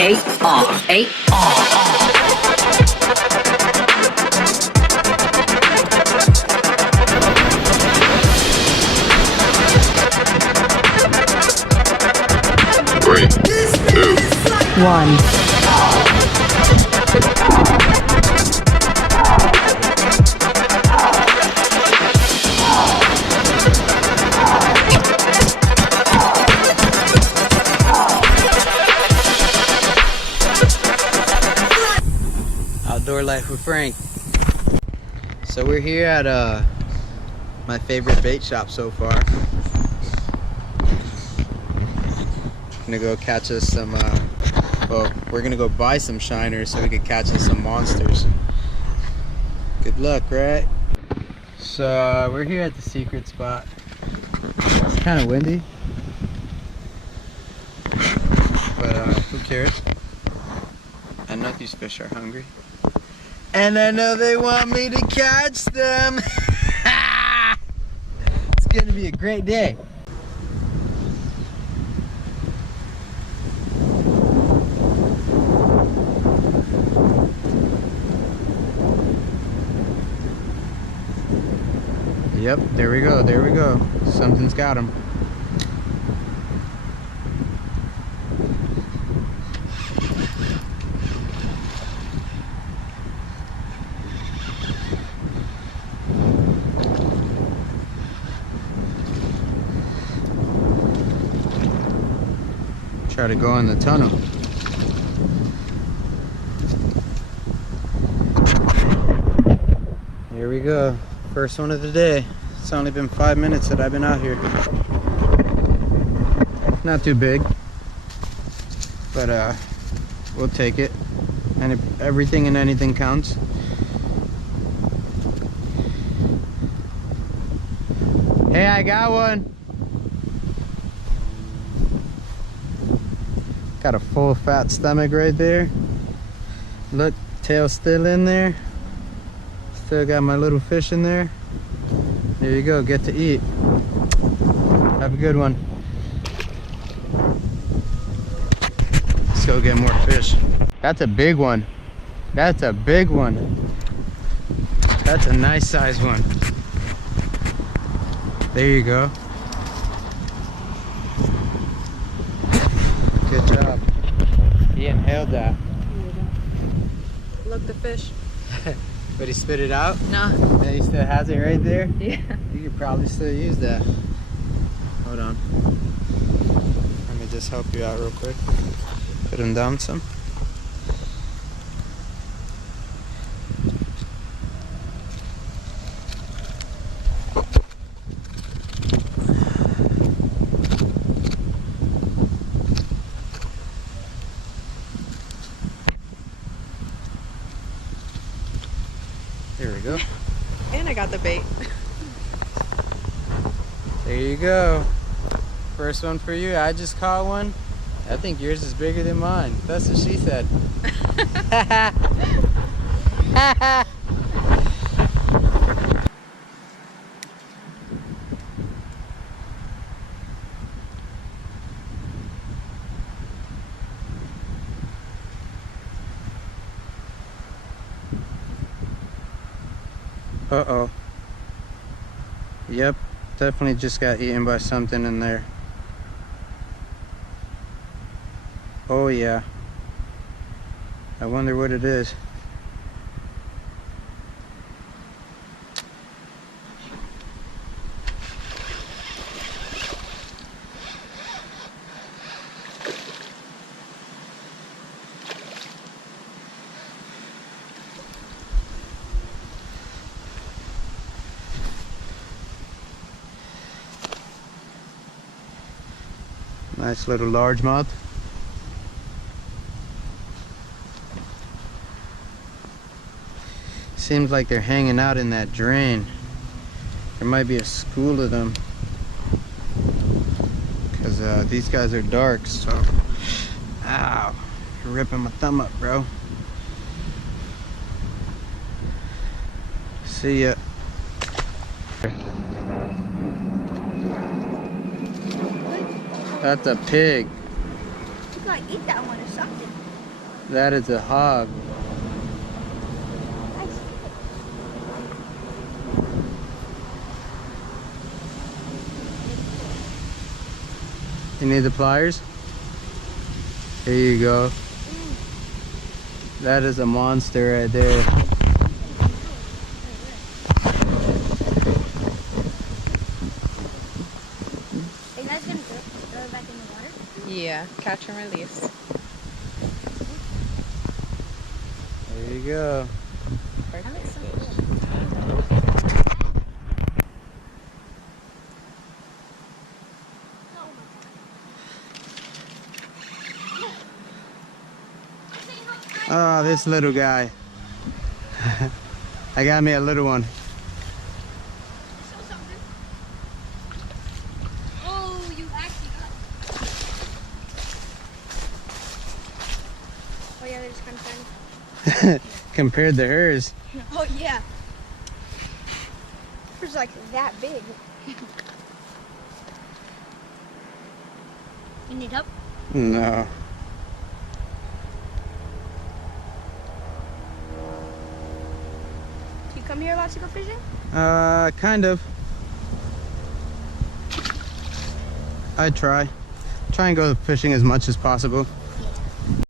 Three, two, one. Outdoor Life with Frank. So we're here at my favorite bait shop so far. Gonna go catch us some well, we're gonna go buy some shiners so we can catch us some monsters. Good luck, right? So we're here at the secret spot. It's kind of windy, but who cares? I know these fish are hungry, and I know they want me to catch them. It's gonna be a great day. Yep, there we go, there we go. Something's got him. Try to go in the tunnel. Here we go. First one of the day. It's only been 5 minutes that I've been out here. Not too big, but we'll take it. And everything and anything counts. Hey, I got one. Got a full fat stomach right there. Look, tail still in there. Still got my little fish in there. There you go, get to eat. Have a good one. Let's go get more fish. That's a big one. That's a big one. That's a nice size one. There you go. Good job. He inhaled that. Look, the fish. But he spit it out? No. And he still has it right there? Yeah. You could probably still use that. Hold on. Let me just help you out real quick. Put him down some. There we go. And I got the bait. There you go. First one for you. I just caught one. I think yours is bigger than mine. That's what she said. Uh-oh. Yep, definitely just got eaten by something in there. Oh yeah. I wonder what it is. Nice little largemouth. Seems like they're hanging out in that drain. There might be a school of them. Because these guys are dark, so... Ow! You're ripping my thumb up, bro. See ya. That's a pig. You gotta eat that one or something. That is a hog. You need the pliers? Here you go. That is a monster right there. Are you guys gonna throw it back in the water? Yeah, catch and release. There you go. That looks so Perfect. cool. Oh, this little guy. I got me a little one. Oh, you actually got it. Oh yeah, they're just kind of tiny. Compared to hers. Oh yeah. It's like that big. You need help? No. Do you come here a lot to go fishing? Kind of. I try and go fishing as much as possible.